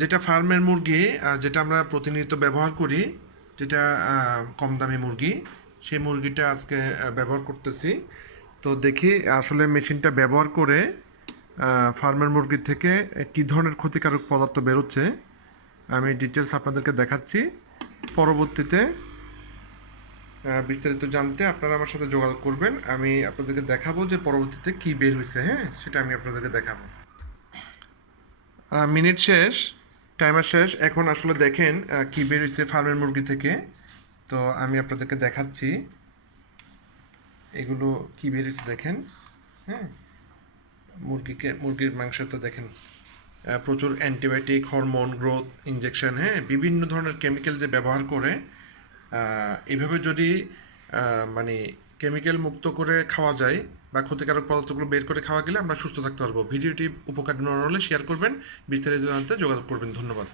যেটা ফার্মের মুরগি, যেটা আমরা প্রতিনিয়ত ব্যবহার করি, যেটা কম দামি মুরগি, সেই মুরগিটা আজকে ব্যবহার করতেছি। তো দেখি আসলে মেশিনটা ব্যবহার করে ফার্মের মুরগির থেকে কী ধরনের ক্ষতিকারক পদার্থ বেরোচ্ছে আমি ডিটেলস আপনাদেরকে দেখাচ্ছি। পরবর্তীতে বিস্তারিত জানতে আপনারা আমার সাথে যোগাযোগ করবেন। আমি আপনাদেরকে দেখাবো যে পরবর্তীতে কী বের হয়েছে, হ্যাঁ, সেটা আমি আপনাদেরকে দেখাবো। মিনিট শেষ, টাইমার শেষ। এখন আসলে দেখেন কী বের হয়েছে ফার্মের মুরগি থেকে। তো আমি আপনাদেরকে দেখাচ্ছি এগুলো কী বের হয়েছে দেখেন। হ্যাঁ, মুরগির মাংস তো দেখেন প্রচুর অ্যান্টিবায়োটিক, হরমোন, গ্রোথ ইনজেকশন, হ্যাঁ, বিভিন্ন ধরনের কেমিক্যাল যে ব্যবহার করে এইভাবে যদি মানে কেমিক্যাল মুক্ত করে খাওয়া যায় বা ক্ষতিকারক পদার্থগুলো বের করে খাওয়া গেলে আমরা সুস্থ থাকতে পারবো। ভিডিওটি উপকার হলে শেয়ার করবেন, বিস্তারিত জানতে যোগাযোগ করবেন। ধন্যবাদ।